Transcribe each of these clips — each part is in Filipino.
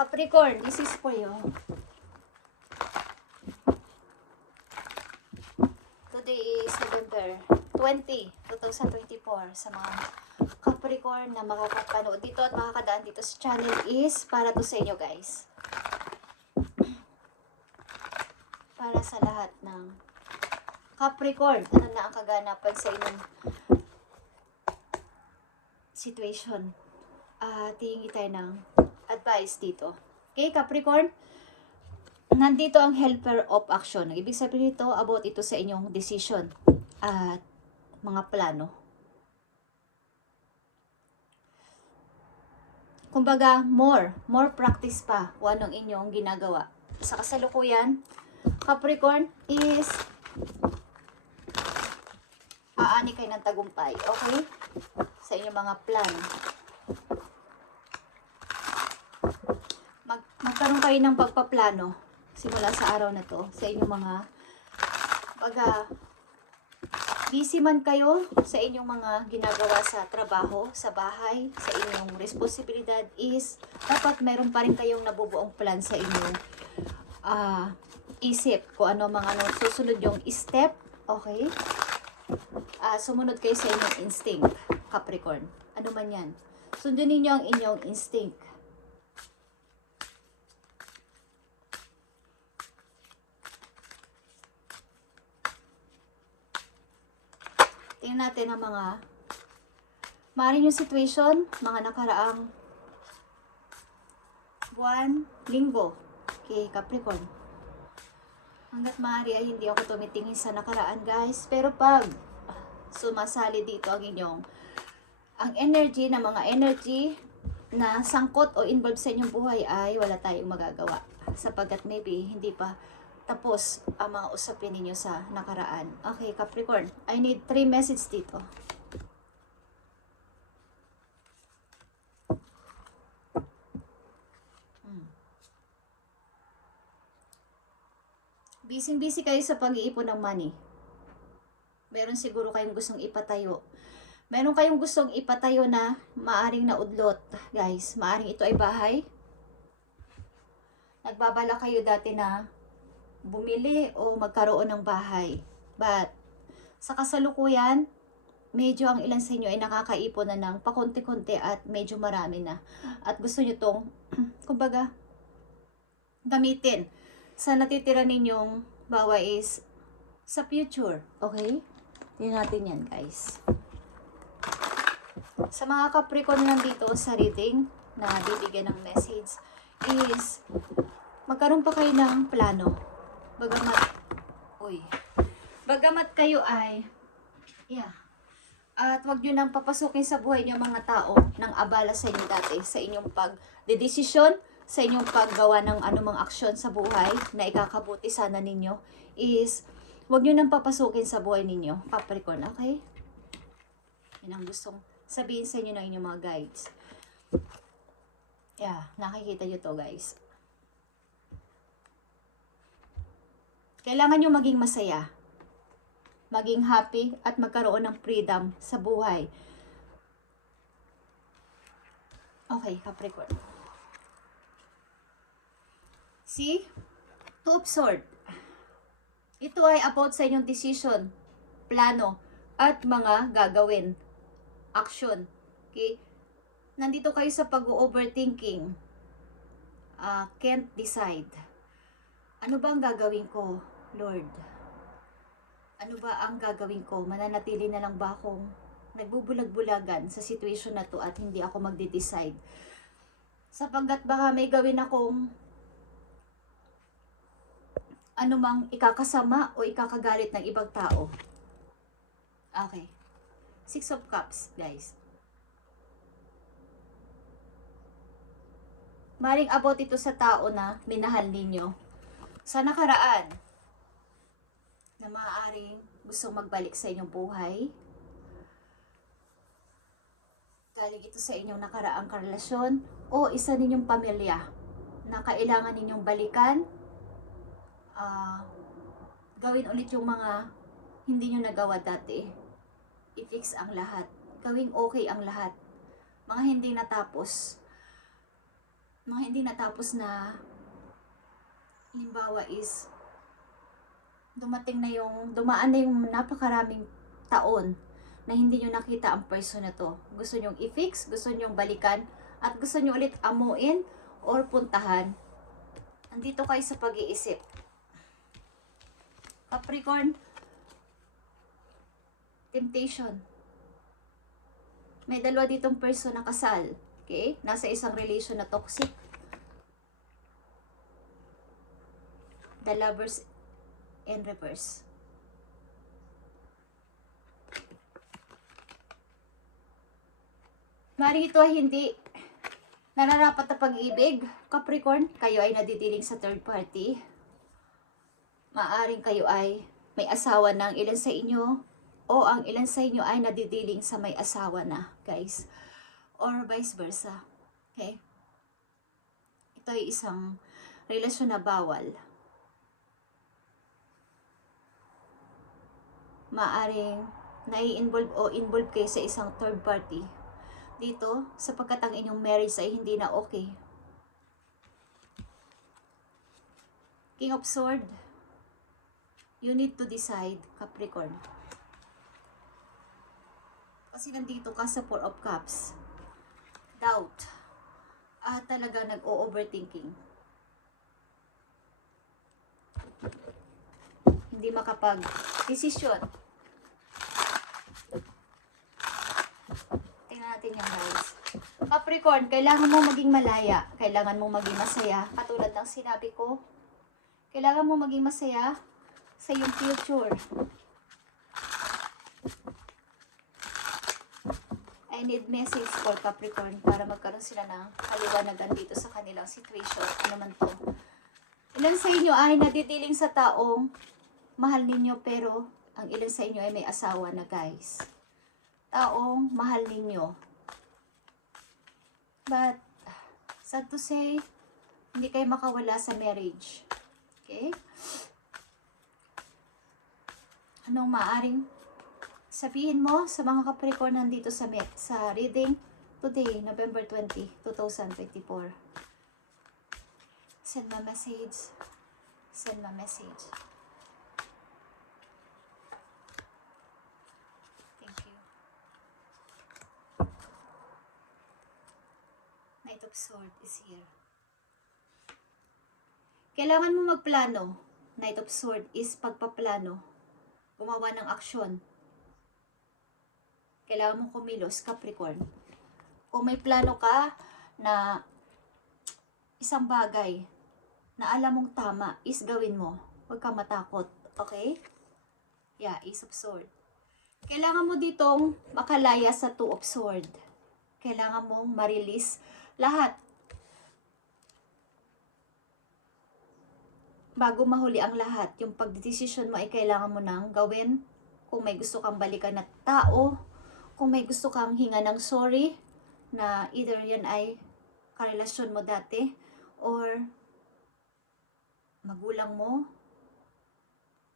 Capricorn, this is for you. Today is November 20, 2024. Sa mga Capricorn na makakapanood dito at makakadaan dito sa channel is para to sa inyo, guys. Para sa lahat ng Capricorn, ano na ang kaganapan sa inyong situation. Tingin tayo ng advice dito. Okay, Capricorn? Nandito ang helper of action. Ibig sabihin nito about ito sa inyong decision at mga plano. Kumbaga, more practice pa kung anong inyong ginagawa. Sa kasalukuyan, Capricorn is aani kayo ng tagumpay. Okay? Sa inyong mga plano. Magkaroon kayo ng pagpaplano simula sa araw na to sa inyong mga busy man kayo sa inyong mga ginagawa sa trabaho, sa bahay, sa inyong responsibilidad is dapat meron pa rin kayong nabubuong plan sa inyong isip kung ano mga susunod yung step. Okay? Sumunod kayo sa inyong instinct, Capricorn. Ano man yan. Sundin ninyo ang inyong instinct. Tingnan natin ang mga maaaring yung situation, mga nakaraang buwan, linggo. Okay, Capricorn. Hanggat maaari ay hindi ako tumitingin sa nakaraan, guys. Pero pag sumasali dito ang energy na mga energy na sangkot o involved sa inyong buhay ay wala tayong magagawa. Sapagkat maybe hindi pa tapos ang mga usapin ninyo sa nakaraan. Okay, Capricorn. I need 3 messages dito. Busy kayo sa pag-iipon ng money. Meron siguro kayong gustong ipatayo. Meron kayong gustong ipatayo na maaring naudlot, guys. Maaring ito ay bahay. Nagbabala kayo dati na bumili o magkaroon ng bahay. But, sa kasalukuyan, medyo ang ilan sa inyo ay nakakaipon na ng pakunti-kunti at medyo marami na. At gusto nyo tong, kumbaga, gamitin sa natitira ninyong bawa is sa future. Okay? Tingnan natin yan, guys. Sa mga Capricorn nandito sa reading na bibigyan ng message is magkaroon pa kayo ng plano. Bagamat kayo ay at wag nyo nang papasukin sa buhay nyo mga tao ng abala sa inyo dati sa inyong pagdedesisyon, sa inyong paggawa ng anumang aksyon sa buhay na ikakabuti sana ninyo is wag nyo nang papasukin sa buhay ninyo, Capricorn. Okay? Yan ang gustong sabihin sa inyo ng inyong mga guides. Nakikita nyo to, guys. Kailangan nyo maging masaya, maging happy, at magkaroon ng freedom sa buhay. Okay, Capricorn. See? Two of Swords. Ito ay about sa inyong decision, plano, at mga gagawin. Action. Okay? Nandito kayo sa pag-overthinking. Can't decide. Ano ba ang gagawin ko, Lord? Ano ba ang gagawin ko? Mananatili na lang ba akong nagbubulag-bulagan sa situation na to at hindi ako magde-decide? Sapagkat baka may gawin akong anumang ikakasama o ikakagalit ng ibang tao. Okay. 6 of Cups, guys. Maring about ito sa tao na minahal ninyo sa nakaraan na maaaring gustong magbalik sa inyong buhay. Galing ito sa inyong nakaraang karelasyon o isa ninyong pamilya na kailangan ninyong balikan, gawin ulit yung mga hindi nyo nagawa dati. I-fix ang lahat. Gawing okay ang lahat. Mga hindi natapos. mga hindi natapos na, halimbawa is, dumaan na yung napakaraming taon na hindi nyo nakita ang person na to. Gusto nyong i-fix, gusto nyong balikan, at gusto nyo ulit amuin or puntahan. Andito kayo sa pag-iisip. Capricorn, temptation. May dalawa ditong person na kasal. Okay? Nasa isang relation na toxic. The lovers in reverse. Maring ito ay hindi nararapat na pag-ibig. Capricorn, kayo ay nadidiling sa third party. Maaring kayo ay may asawa ng ilan sa inyo, o ang ilan sa inyo ay nadidiling sa may asawa na, guys. Or vice versa. Okay? Ito ay isang relasyon na bawal. Maaring nai-involve o involve kayo sa isang third party dito, sapagkat ang inyong marriage ay hindi na okay. King of Swords, you need to decide, Capricorn. Kasi nandito ka sa Four of Cups. Doubt. At talaga nag-o-overthinking. Hindi makapag-desisyon. Tingnan natin yan, guys. Capricorn, kailangan mo maging malaya. Kailangan mo maging masaya. Katulad ng sinabi ko, kailangan mo maging masaya sa iyong future. I need message for Capricorn para magkaroon sila ng kaliwanagan dito sa kanilang situation. Ano man to. Ilan sa inyo ay nadidiling sa taong mahal ninyo, pero ang ilan sa inyo ay may asawa na, guys. Taong mahal ninyo. But, sad to say, hindi kayo makawala sa marriage. Okay? Anong maaring sabihin mo sa mga Capricorn nandito sa reading today, November 20, 2024? Send my message. Send my message. Thank you. Knight of Swords is here. Kailangan mo magplano. Knight of Swords is pagpaplano. Gumawa ng aksyon. Kailangan mong kumilos, Capricorn. Kung may plano ka na isang bagay na alam mong tama, is gawin mo. Huwag kang matakot. Okay? Yeah, Ace of Swords. Kailangan mo ditong makalaya sa Two of Swords. Kailangan mong ma-release lahat. Bago mahuli ang lahat, yung pagdesisyon mo ay kailangan mo nang gawin. Kung may gusto kang balikan na tao, kung may gusto kang hinga ng sorry, na either yan ay karelasyon mo dati, or magulang mo,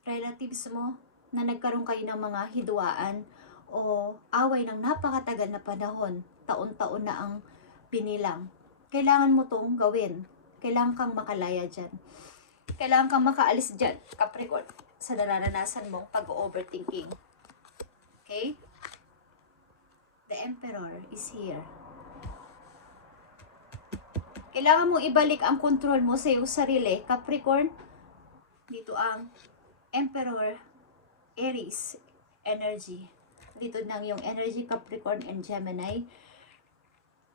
relatives mo, na nagkaroon kayo ng mga hidwaan o away ng napakatagal na panahon, taon-taon na ang binilang. Kailangan mo tong gawin. Kailangan kang makalaya dyan. Kailangan kang makaalis dyan, Capricorn, sa nararanasan mong pag-overthinking. Okay? The Emperor is here. Kailangan mong ibalik ang control mo sa iyong sarili, Capricorn. Dito ang Emperor, Aries energy. Dito nang yung energy, Capricorn and Gemini.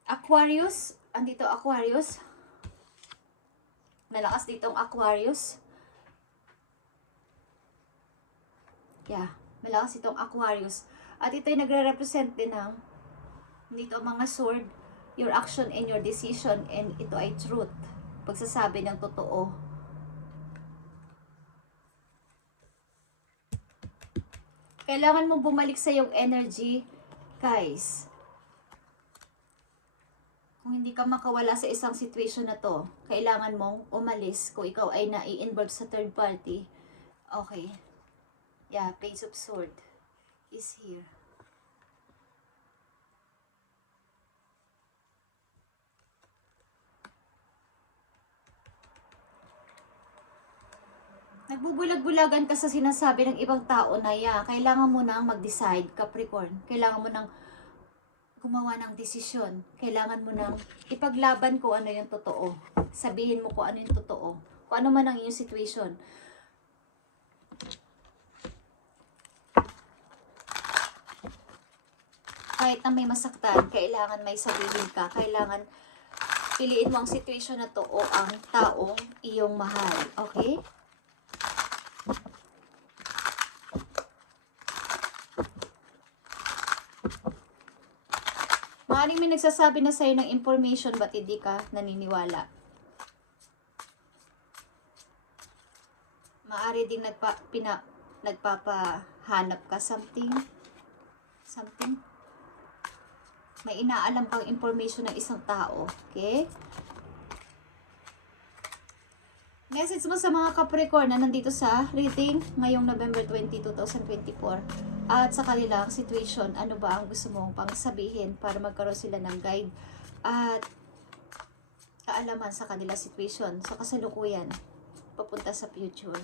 Aquarius, andito Aquarius. Malakas ditong Aquarius. Yeah, malakas itong Aquarius. At ito ay nagre-represent din ng dito ang mga sword, your action and your decision, and ito ay truth. Pagsasabi ng totoo. Kailangan mo bumalik sa iyong energy, guys. Kung hindi ka makawala sa isang situation na to, kailangan mong umalis kung ikaw ay nai-involve sa third party. Okay. Yeah, Page of Swords is here. Nagbubulag-bulagan ka sa sinasabi ng ibang tao na kailangan mo nang mag-decide, Capricorn. Kailangan mo nang gumawa ng desisyon. Kailangan mo nang ipaglaban kung ano yung totoo. Sabihin mo kung ano yung totoo. Kung ano man ang iyong situation. Kahit na may masaktan, kailangan may sabihin ka. Kailangan piliin mo ang situation na to o ang taong iyong mahal. Okay? Maaaring may nagsasabi na sa'yo ng information ba't hindi ka naniniwala. Maaari ding nagpapahanap ka something. May inaalam kang information ng isang tao. Okay? Message mo sa mga Capricorn na nandito sa reading ngayong November 20, 2024. At sa kanilang situation, ano ba ang gusto mong pang sabihin para magkaroon sila ng guide at kaalaman sa kanilang situation, sa kasalukuyan, papunta sa future.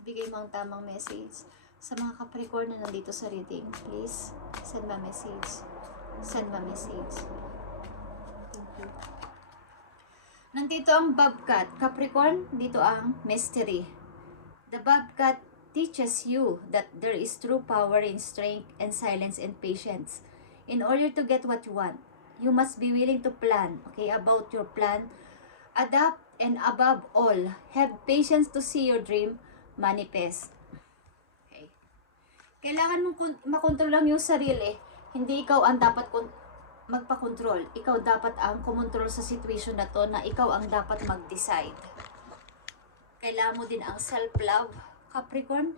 Ibigay mo ang tamang message sa mga Capricorn na nandito sa reading. Please, send my message. Send my message. Thank you. Nandito ang Bobcat. Capricorn, dito ang mystery. The Bobcat teaches you that there is true power in strength and silence and patience. In order to get what you want, you must be willing to plan, okay, about your plan, adapt, and above all, have patience to see your dream manifest. Okay. Kailangan mong makontrol lang yung sarili. Hindi ikaw ang dapat magpa-control. Ikaw dapat ang kumontrol sa situation na to, na ikaw ang dapat mag-decide. Kailangan mo din ang self-love, Capricorn.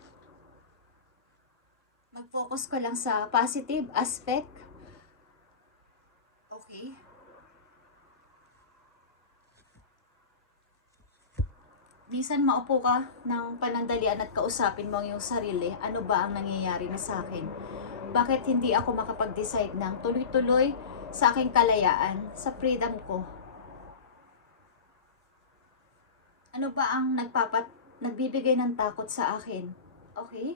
Mag-focus ka lang sa positive aspect. Okay. Minsan maupo ka ng panandalian at kausapin mo yung sarili. Ano ba ang nangyayari na sa akin? Bakit hindi ako makapag-decide ng tuloy-tuloy sa aking kalayaan, sa freedom ko? Ano ba ang nagbibigay ng takot sa akin? Okay?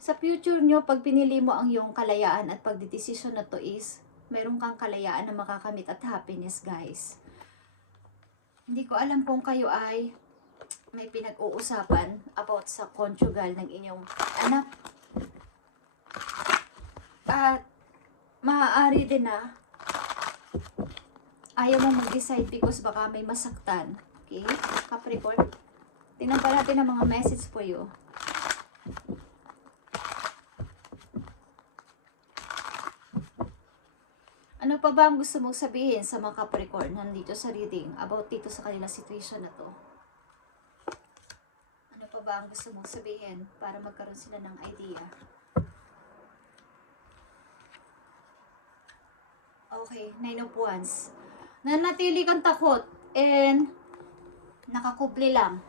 Sa future nyo, pag pinili mo ang iyong kalayaan at pagdidesisyon na to is, meron kang kalayaan na makakamit at happiness, guys. Hindi ko alam kung kayo ay may pinag-uusapan about sa conjugal ng inyong anak. At maaari din na ayaw mo mag-decide because baka may masaktan. Okay? Capricorn. Tingnan pa natin ang mga message for you. Ano pa ba ang gusto mong sabihin sa mga Capricorn nandito sa reading about dito sa kanilang situation na to? Ano pa ba ang gusto mong sabihin para magkaroon sila ng idea? Okay, 9 of Wands. Nanatili kang takot and nakakubli lang.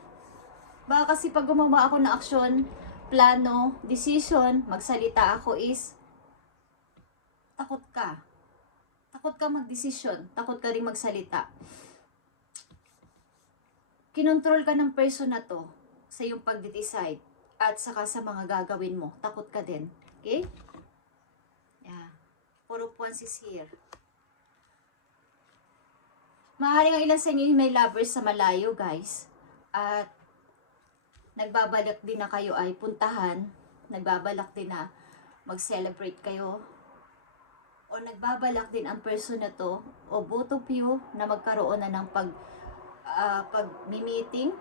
Baka kasi pag gumawa ako ng aksyon, plano, decision, magsalita ako is takot ka. Takot ka magdesisyon, takot ka rin magsalita. Kinontrol ka ng person na to sa iyong pagde-decide at saka sa mga gagawin mo. Takot ka din. Okay? Yeah. 4 of Wands is here. Maaaring ang ilan sa inyo may lovers sa malayo, guys. At nagbabalak din na kayo ay puntahan. Nagbabalak din na mag-celebrate kayo. O nagbabalak din ang person na to o both of you na magkaroon na ng pag-meeting,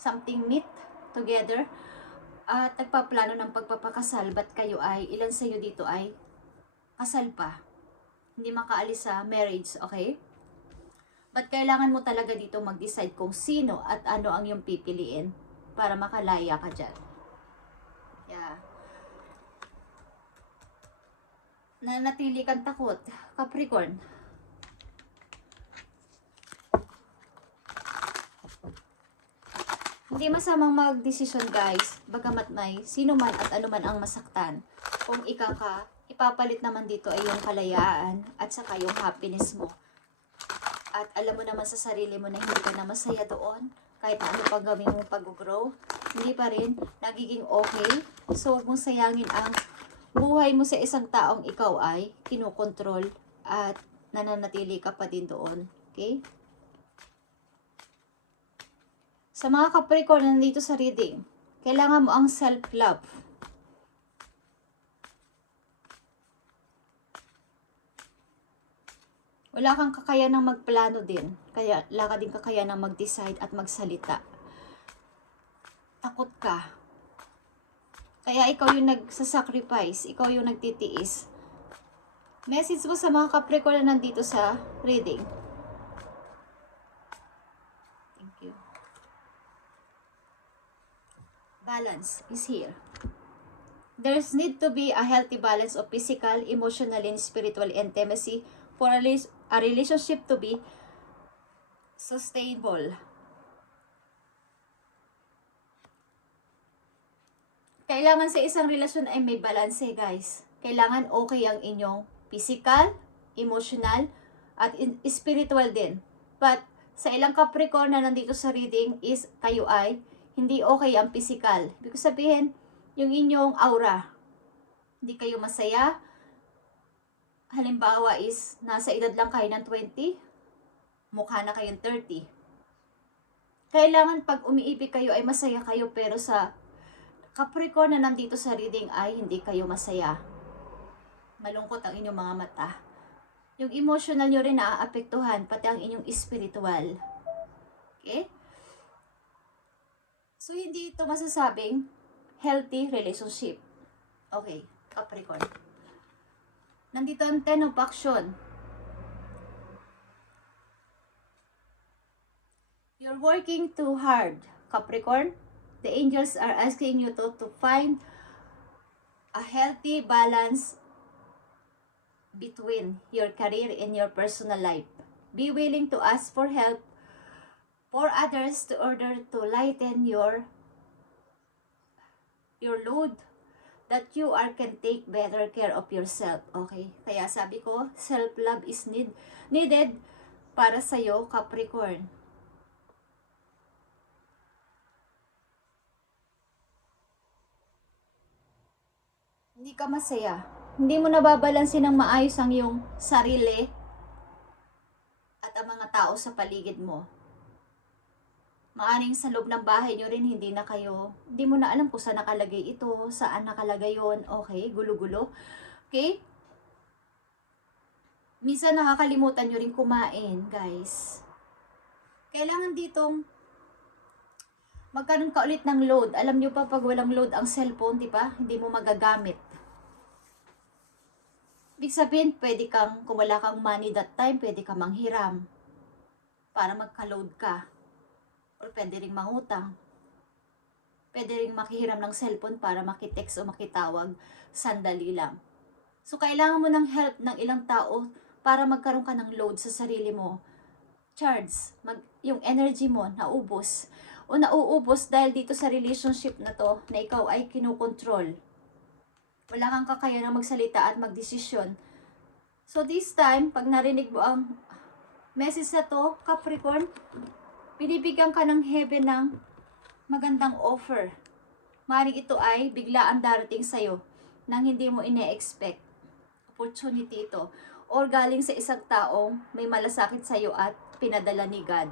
something meet together, at nagpaplano ng pagpapakasal, but kayo ay, ilan sa iyo dito ay kasal pa, hindi makaalis sa marriage, okay? But kailangan mo talaga dito mag-decide kung sino at ano ang iyong pipiliin para makalaya ka dyan. Yeah. Nanatili kang takot, Capricorn. Hindi masamang mag-desisyon, guys, bagamat may sino man at ano man ang masaktan. Kung ipapalit naman dito ay yung kalayaan at saka yung happiness mo. at alam mo naman sa sarili mo na hindi ka na masaya doon, kahit na ano pang gawin mong pag-grow, hindi pa rin nagiging okay. So, huwag mong sayangin ang buhay mo sa isang taong ikaw ay kinokontrol at nananatili ka pa din doon. Okay? Sa mga Capricorn nandito sa reading, kailangan mo ang self-love. Wala kang kakayanang magplano din. Kaya wala ka din kakayanang mag-decide at magsalita. Takot ka. Kaya ikaw yung nagsasacrifice. Ikaw yung nagtitiis. Message mo sa mga Capricorn na nandito sa reading. Thank you. Balance is here. There's need to be a healthy balance of physical, emotional, and spiritual intimacy for a relationship to be sustainable. Kailangan sa isang relasyon ay may balanse, guys. Kailangan okay ang inyong physical, emotional, at spiritual din. But sa ilang Capricorn na nandito sa reading is kayo ay hindi okay ang physical. Ibig sabihin, yung inyong aura, hindi kayo masaya. Halimbawa is, nasa edad lang kayo ng 20, mukha na kayong 30. Kailangan pag umiibig kayo ay masaya kayo, pero sa Capricorn na nandito sa reading ay hindi kayo masaya. Malungkot ang inyong mga mata. Yung emotional nyo rin naaapektuhan, pati ang inyong spiritual. Okay? So, hindi ito masasabing healthy relationship. Okay, Capricorn. Nandito ang Ten of Action. You're working too hard, Capricorn. The angels are asking you to find a healthy balance between your career and your personal life. Be willing to ask for help for others to order to lighten your load, that you can take better care of yourself. Okay? Kaya sabi ko, self-love is needed para sa'yo, Capricorn. Hindi ka masaya. Hindi mo nababalansin ng maayos ang iyong sarili at ang mga tao sa paligid mo. Maaring sa loob ng bahay nyo rin, hindi mo na alam kung saan nakalagay ito, saan nakalagay yon. Okay, gulo-gulo. Okay? Minsan nakakalimutan nyo rin kumain, guys. Kailangan ditong magkaroon ka ulit ng load. Alam nyo pa, pag walang load ang cellphone, di ba? Hindi mo magagamit. Ibig sabihin, pwede kang, kung wala kang money that time, pwede kang manghiram para magka-load ka. Or pwede rin mangutang. Pwede rin makihiram ng cellphone para makitext o makitawag. Sandali lang. So, kailangan mo ng help ng ilang tao para magkaroon ka ng load sa sarili mo. Charge. Yung energy mo, naubos. O nauubos dahil dito sa relationship na to, na ikaw ay kinukontrol. Wala kang kakayanang magsalita at magdesisyon. So, this time, pag narinig mo ang message na to, Capricorn, binibigyan ka ng heaven ng magandang offer. Maring ito ay biglaan darating sa'yo nang hindi mo ine-expect. Opportunity ito. Or galing sa isang taong may malasakit sa'yo at pinadala ni God.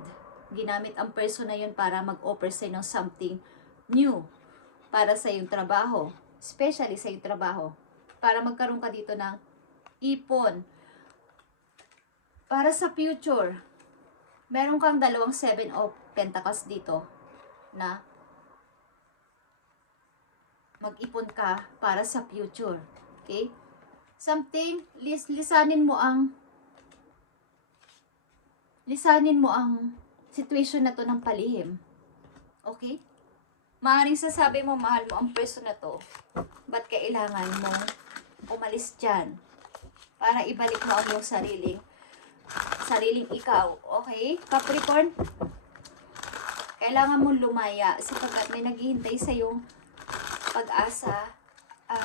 Ginamit ang person na yun para mag-offer sa'yo ng something new para sa iyong trabaho. Especially sa iyong trabaho. Para magkaroon ka dito ng ipon. Para sa future. Meron kang dalawang 7 of Pentacles dito na mag-ipon ka para sa future. Okay? Something, lisanin mo ang situation na to ng palihim. Okay? Maaaring sasabi mo, mahal mo ang person na to. Ba't kailangan mo umalis dyan? Para ibalik mo ang iyong sariling ikaw. Okay? Capricorn, kailangan mong lumaya sapagkat may naghihintay sa iyong pag-asa at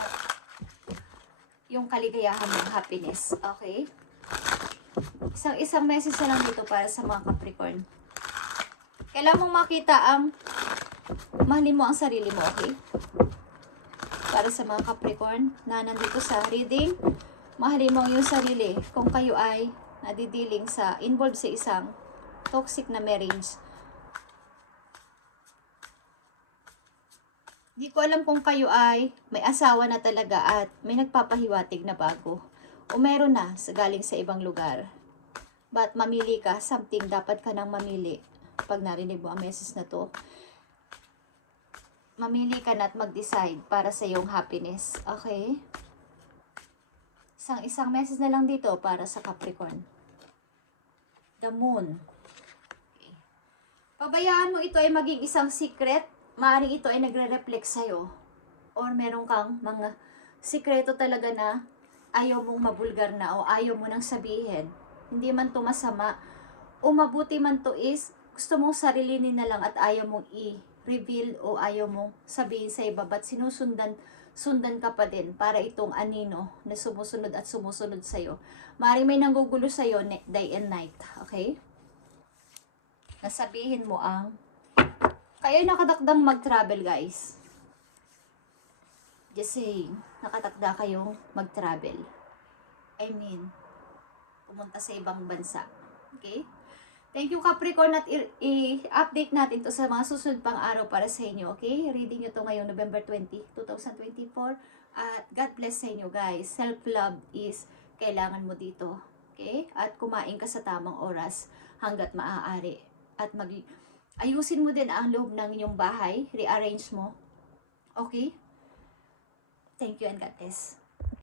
yung kaligayahan ng happiness. Okay? Isang message na lang dito para sa mga Capricorn. Kailangan mong makita ang mahalin mo ang sarili mo, okay? Para sa mga Capricorn na nandito sa reading, mahalin mo yung sarili kung kayo ay nadidealing sa, involved sa isang toxic na marriage. Di ko alam kung kayo ay may asawa na talaga at may nagpapahiwatig na bago. O meron na galing sa ibang lugar. But mamili ka, something dapat ka nang mamili. Pag narinig mo ang message na to, mamili ka na at mag-decide para sa iyong happiness. Okay? Isang message na lang dito para sa Capricorn. The Moon. Okay. Pabayaan mo ito ay maging isang secret. Maaaring ito ay nagre-reflect sa'yo. Or meron kang mga sikreto talaga na ayaw mong mabulgar na o ayaw mo nang sabihin. Hindi man to masama. O mabuti man to is gusto mong sarilinin na lang at ayaw mong i-reveal o ayaw mong sabihin sa iba. But sundan ka pa din para itong anino na sumusunod at sumusunod sa'yo. Maaaring may nanggugulo sa'yo day and night. Okay? Nasabihin mo ang kayo nakadakdang mag-travel, guys. Just saying, nakatakda kayong mag-travel. I mean, pumunta sa ibang bansa. Okay? Thank you, Capricorn, at i-update natin to sa mga susunod pang araw para sa inyo. Okay? Reading nyo to ngayong November 20, 2024. At God bless sa inyo, guys. Self-love is kailangan mo dito. Okay? At kumain ka sa tamang oras hanggat maaari. At ayusin mo din ang loob ng inyong bahay. Rearrange mo. Okay? Thank you and God bless.